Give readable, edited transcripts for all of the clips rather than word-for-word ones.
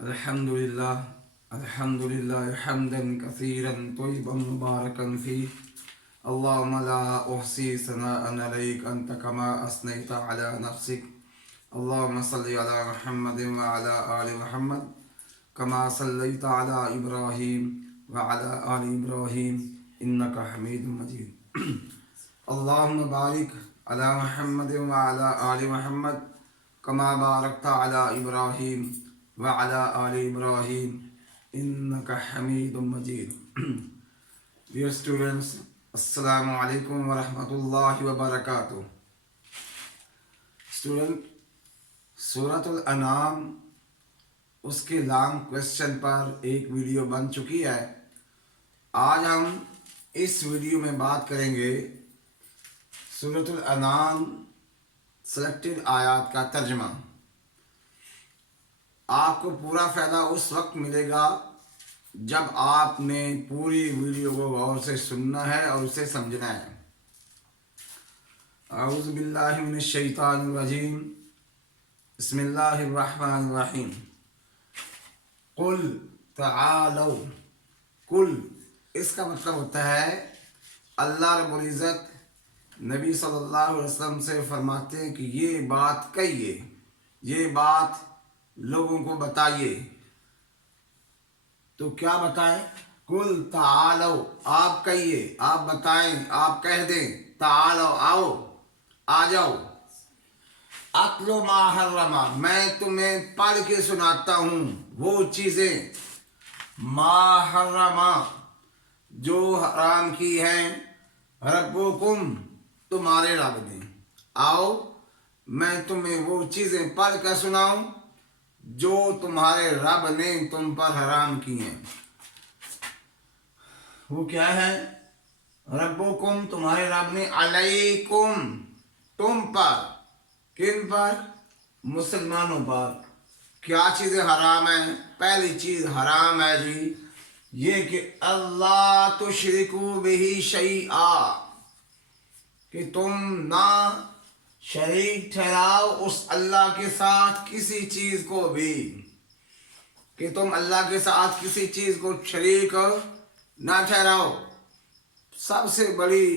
الحمدللہ حمدا کثیرا طیبا مبارکا فیہ اللہم لا احصی ثناء علیک انت کما اثنیت علی نفسک اللہم صلی علی محمد وعلی آل محمد کما صلیت علی ابراہیم وعلی آل ابراہیم انک حمید مجید اللہم بارک علی محمد وعلی آل محمد کما بارکت علی ابراہیم وعلی آل ابراہیم انک حمید مجید. Dear students, السلام علیکم ورحمۃ اللہ وبرکاتہ. اسٹوڈنٹ، سورۃ الانعام اس کے لانگ کویشچن پر ایک ویڈیو بن چکی ہے. آج ہم اس ویڈیو میں بات کریں گے سورۃ الانعام سلیکٹڈ آیات کا ترجمہ. آپ کو پورا فائدہ اس وقت ملے گا جب آپ نے پوری ویڈیو کو غور سے سننا ہے اور اسے سمجھنا ہے. اعوذ باللہ من الشیطان الرجیم، بسم اللہ الرحمن الرحیم. قل تعالوا، قل اس کا مطلب ہوتا ہے اللہ رب العزت نبی صلی اللہ علیہ وسلم سے فرماتے ہیں کہ یہ بات کہیے، یہ بات لوگوں کو بتائیے. تو کیا بتائیں؟ قل تعالوا، آپ کہیے، آپ بتائیں، آپ کہہ دیں. تعالوا، آؤ، آ جاؤ. اتلو ما حرم، میں تمہیں پڑھ کے سناتا ہوں وہ چیزیں ما حرم جو حرام کی ہیں ربکم تمہارے رب نے. آؤ میں تمہیں وہ چیزیں پڑھ کر سناؤں جو تمہارے رب نے تم پر حرام کی ہیں. وہ کیا ہے؟ ربکم تمہارے رب نے، علیکم تم پر. کن پر؟ مسلمانوں پر. کیا چیزیں حرام ہیں؟ پہلی چیز حرام ہے جی یہ کہ اللہ تشرکو بہ شیئا، کہ تم نہ شریک ٹھہراؤ اس اللہ کے ساتھ کسی چیز کو بھی، کہ تم اللہ کے ساتھ کسی چیز کو شریک نہ ٹھہراؤ. سب سے بڑی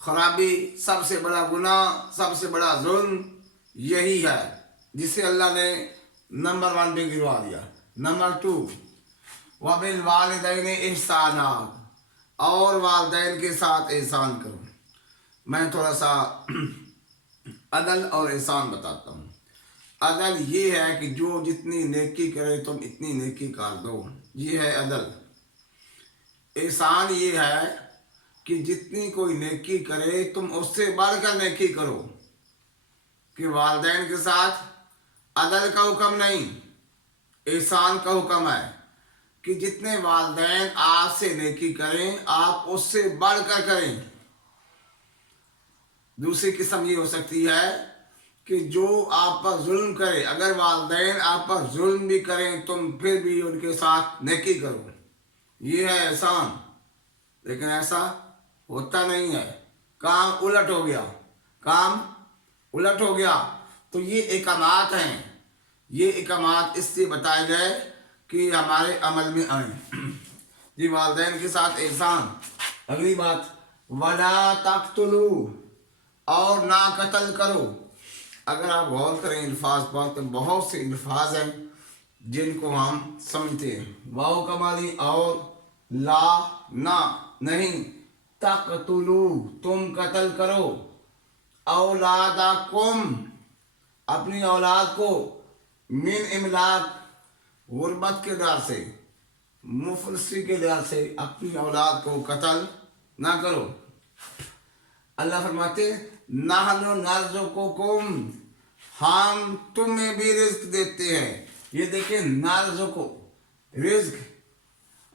خرابی، سب سے بڑا گناہ، سب سے بڑا ظلم یہی ہے جسے اللہ نے نمبر 1 پہ گروا دیا. نمبر 2، وَبِالْوَالِدَيْنِ احسانا، اور والدین کے ساتھ احسان کرو. میں تھوڑا سا عدل اور احسان بتاتا ہوں. عدل یہ ہے کہ جو جتنی نیکی کرے تم اتنی نیکی کر دو، یہ ہے عدل. احسان یہ ہے کہ جتنی کوئی نیکی کرے تم اس سے بڑھ کر نیکی کرو. کہ والدین کے ساتھ عدل کا حکم نہیں، احسان کا حکم ہے کہ جتنے والدین آپ سے نیکی کریں آپ اس سے بڑھ کر کریں. دوسری قسم یہ ہو سکتی ہے کہ جو آپ پر ظلم کرے، اگر والدین آپ پر ظلم بھی کریں تم پھر بھی ان کے ساتھ نیکی کرو، یہ ہے احسان. لیکن ایسا ہوتا نہیں ہے، کام الٹ ہو گیا، کام الٹ ہو گیا. تو یہ احکامات ہیں، یہ احکامات اس سے بتائے گئے کہ ہمارے عمل میں آئیں. جی والدین کے ساتھ احسان. اگلی بات، وَلَا تَقْتُلُوا، اور نہ قتل کرو. اگر آپ غور کریں الفاظ پر تو بہت سے الفاظ ہیں جن کو ہم سمجھتے ہیں. واو کمالی، اور، لا نہ، نہیں. تقتلوا تم قتل کرو. اولادکم اپنی اولاد کو، من املاک غربت کے ڈر سے، مفلسی کے ڈر سے اپنی اولاد کو قتل نہ کرو. اللہ فرماتے نحن نرزقکم، ہم تمہیں بھی رزق دیتے ہیں. یہ دیکھیں نرزقو، رزق.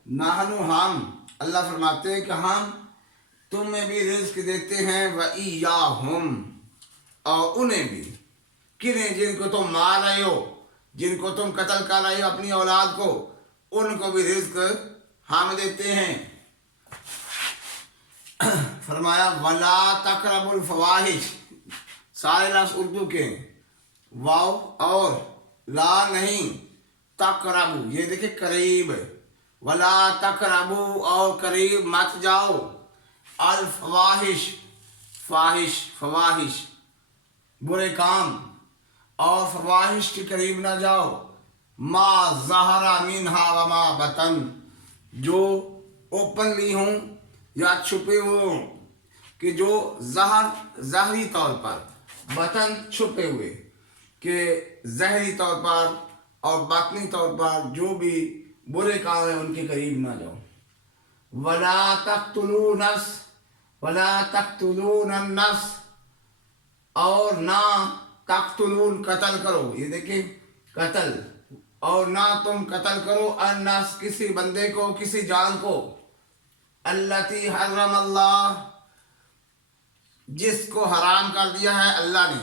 نحن ہم، اللہ فرماتے ہیں کہ ہم تمہیں بھی رزق دیتے ہیں، وَإِيَّاهُمْ اور انہیں بھی. کنہیں؟ جن کو تم مار رہے ہو، جن کو تم قتل کر رہے ہو اپنی اولاد کو، ان کو بھی رزق ہم دیتے ہیں. فرمایا وَلَا تَقْرَبُوا الْفَوَاحِشَ، سارے لفظ اردو کے. واو اور لا نہیں، तकरबू, ये देखिए करीब, वला तकरबू और करीब मत जाओ, अल फवाहिश, फाहिश फवाहिश बुरे काम, और फवाहिश के करीब ना जाओ, मा ज़हरा मिनहा व मा बतन, जो ओपनली हों या छुपे हों, कि जो ज़हरी तौर पर, बतन छुपे हुए, कि ज़हरी तौर पर और बातनी तौर पर जो भी बुरे काम हैं उनके करीब ना जाओ। वला तक़्तुलू नफ्स, वला तक़्तुलून नफ्स, और ना तक़्तुलून कत्ल करो, ये देखिए कत्ल, और ना तुम कत्ल करो अन्नफ्स किसी बंदे को, किसी जान को, अल्लती हर्रम अल्लाह, जिसको हराम कर दिया है अल्लाह ने,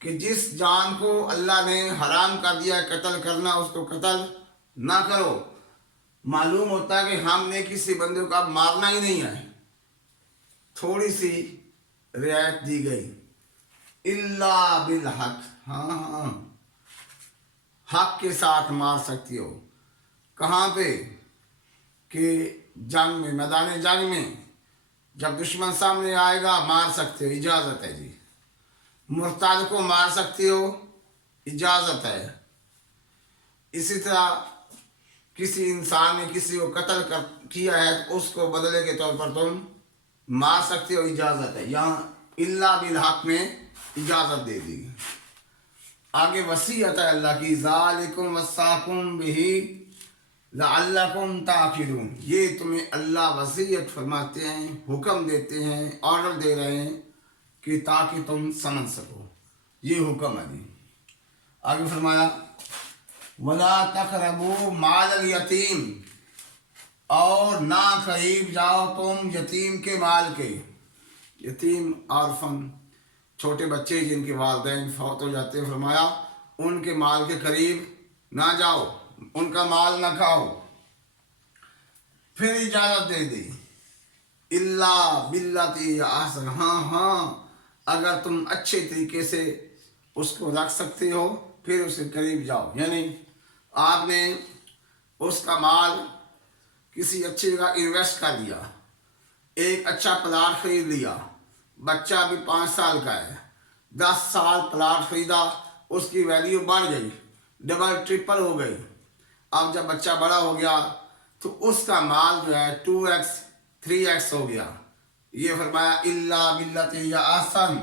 कि जिस जान को अल्लाह ने हराम कर दिया है कत्ल करना, उसको कत्ल ना करो। मालूम होता है कि हमने किसी बंदे को अब मारना ही नहीं है, थोड़ी सी रियायत दी गई, इल्ला बिल हक, हाँ हक के साथ मार सकती हो। कहाँ पे? कि जंग में, मैदान जंग में जब दुश्मन सामने आएगा मार सकते हो, इजाज़त है जी। मुर्ताद को मार सकती हो, इजाज़त है। इसी तरह किसी इंसान ने किसी को कत्ल किया है तो उसको बदले के तौर पर तुम मार सकते हो, इजाज़त है। यहाँ इल्ला बिल हक में इजाज़त दे दी। आगे वसीयत है अल्लाह की, ज़ालिकुम वस्साकुम बिही लअल्लकुम ताक़िलून, ये तुम्हें अल्लाह वसीयत फरमाते हैं, हुक्म देते हैं, ऑर्डर दे रहे हैं कि ताकि तुम समझ सको, ये हुक्म है जी। आगे फरमाया वला तक़रबू माल यतीम, और ना करीब जाओ तुम यतीम के माल के। यतीम ऑर्फन, छोटे बच्चे जिनके वालिदैन फौत हो जाते हैं, फरमाया उनके माल के करीब ना जाओ, उनका माल ना खाओ। फिर इजाज़त दे दी, इल्ला बिल्लती अहसन, हाँ अगर तुम अच्छे तरीके से उसको रख सकते हो फिर उसके करीब जाओ। यानी आपने उसका माल किसी अच्छी जगह इन्वेस्ट कर दिया, एक अच्छा प्लाट खरीद लिया, बच्चा अभी 5 साल का है, 10 साल प्लाट खरीदा, उसकी वैल्यू बढ़ गई, डबल ट्रिपल हो गई। अब जब बच्चा बड़ा हो गया तो उसका माल जो है 2x 3x हो गया। ये फरमाया इल्ला बिल्लती या आसन,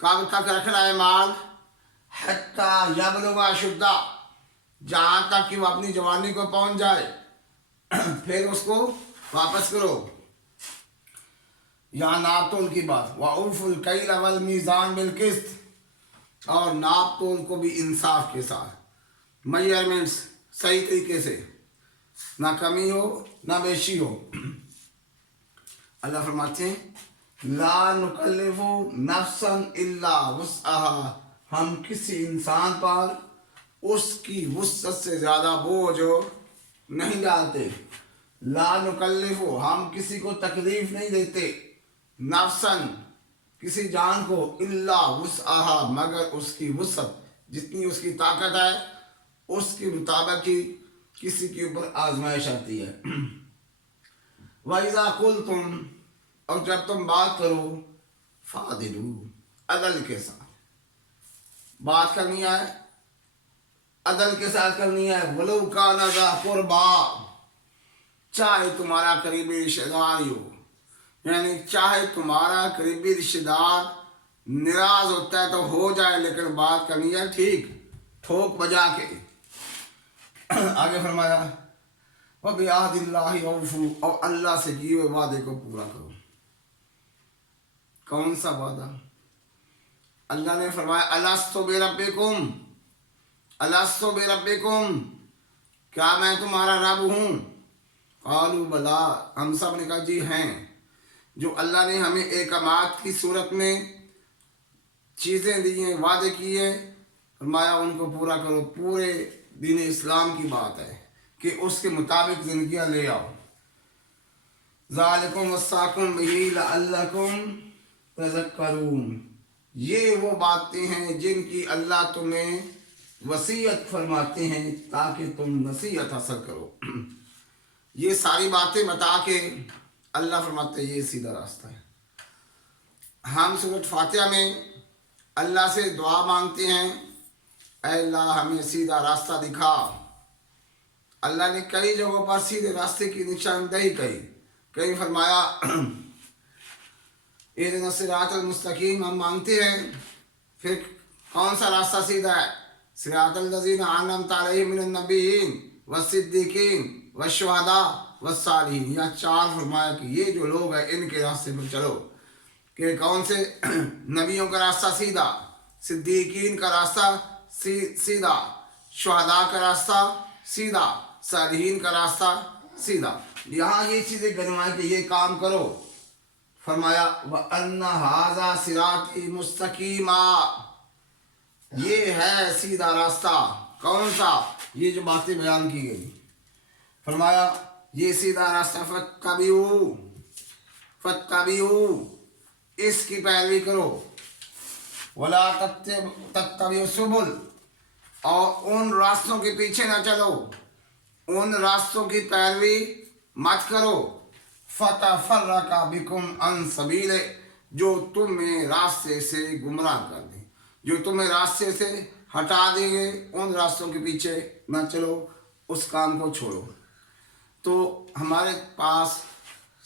कब तक रखना है माल? हत्ता यबलुगा शुद्धा, जहाँ तक कि वो अपनी जवानी को पहुँच जाए फिर उसको वापस करो। यहाँ नाप तोल की बात, वऊफुल कैल वल मीज़ान बिल किस्त, और नाप तोल को भी इंसाफ के साथ, मेजरमेंट्स सही तरीके से, ना कमी हो ना बेशी हो। अल्लाह फरमाते हैं ला नुकल्लिफु नफ्सन इल्ला वुस्अहा, हम किसी इंसान पर उसकी वुसअत से ज़्यादा बोझ नहीं डालते। ला नुकल्लिफु, हम किसी को तकलीफ नहीं देते, नफ्सन किसी जान को, इल्ला वुस्अहा, मगर उसकी वुसअत, जितनी उसकी ताकत है उसके मुताबिक ही किसी के ऊपर आजमाइश आती है। वइज़ा कुल्तुम, और जब तुम बात करो, फादिलू, अदल के साथ बात करनी है, अदल के साथ करनी है। वलो काना ज़ा कुर्बा, चाहे तुम्हारा करीबी रिश्तेदार हो, यानी चाहे तुम्हारा करीबी रिश्तेदार नाराज होता है तो हो जाए, लेकिन बात करनी है ठीक, ठोक बजा के। आगे फरमाया व बिअहदिल्लाहि औफू, और अल्लाह से किए हुए वादे को पूरा करो। कौन सा वादा? अल्लाह ने फरमाया अलस्तु बिरब्बिकुम, अलस्तु बिरब्बिकुम, क्या मैं तुम्हारा रब हूँ? क़ालू बला, हम सब ने कहा जी हैं। जो अल्लाह ने हमें एकामात की सूरत में चीज़ें दी हैं, वादे किए, फरमाया उनको पूरा करो। पूरे दीन इस्लाम की बात है कि उसके मुताबिक ज़िंदगियाँ ले आओ। ज़ालिकुम वस्साकुम बिही लअल्लकुम तज़क्करून, ये वो बातें हैं जिनकी अल्लाह तुम्हें वसीयत फरमाते हैं ताकि तुम नसीहत हासिल करो। ये सारी बातें बता के अल्लाह फरमाते हैं ये सीधा रास्ता है। हम सूरत फातिहा में अल्लाह से दुआ मांगते हैं, ऐ अल्लाह हमें सीधा रास्ता दिखा। अल्लाह ने कई जगहों पर सीधे रास्ते की निशानदेही कही। कहीं फरमाया इहदिना सिरातल मुस्तकीम हम मांगते हैं, फिर कौन सा रास्ता सीधा है? सिरातल लज़ीना अनअमता अलैहिम मिनन नबिय्यीन वस्सिद्दीकीन वश्शुहदा वस्सालिहीन। यहाँ चार फरमाया कि ये जो लोग हैं इनके रास्ते पर चलो। कि कौन से? नबियों का रास्ता सीधा, सिद्दीकीन का रास्ता सीधा, शुहदा का रास्ता सीधा, सालिहीन का रास्ता सीधा। यहाँ ये चीज़ें गनवाएं कि ये काम करो। फरमाया व अन्ना हाजा सिराती मुस्तकीमा, ये है सीधा रास्ता। कौन सा? ये जो बातें बयान की गई। फरमाया ये सीधा रास्ता फत्तबिऊ, इसकी पैरवी करो। वला तत्तबिऊ सुबुल, और उन रास्तों के पीछे ना चलो, उन रास्तों की पैरवी मत करो। फतफर्रका बिकुम अन सबीले, जो तुम्हें रास्ते से गुमराह कर दे, जो तुम्हें रास्ते से हटा देंगे, उन रास्तों के पीछे ना चलो, उस काम को छोड़ो। तो हमारे पास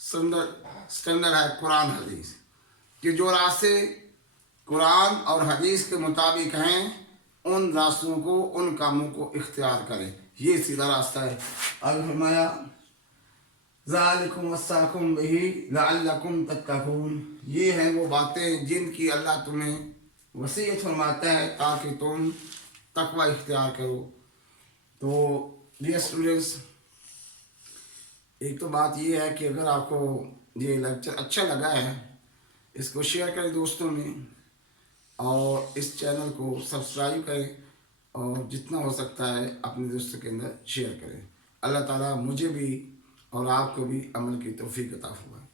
स्टैंडर्ड है कुरान हदीस, कि जो रास्ते कुरान और हदीस के मुताबिक हैं उन रास्तों को, उन कामों को इख्तियार करें। ये सीधा रास्ता है। आगे फरमाया ज़ालिकुम वस्साकुम बिही लअल्लकुम तत्तकून, ये हैं वो बातें जिनकी अल्लाह तुम्हें वसीयत फरमाता है ताकि तुम तकवा इख्तियार करो। तो डियर स्टूडेंट्स, एक तो बात ये है कि अगर आपको ये लेक्चर अच्छा लगा है, इसको शेयर करें दोस्तों में, और इस चैनल को सब्सक्राइब करें, और जितना हो सकता है अपने दोस्तों के अंदर शेयर करें। अल्लाह ताला मुझे भी और आपको भी अमल की तौफीक अता फरमाए।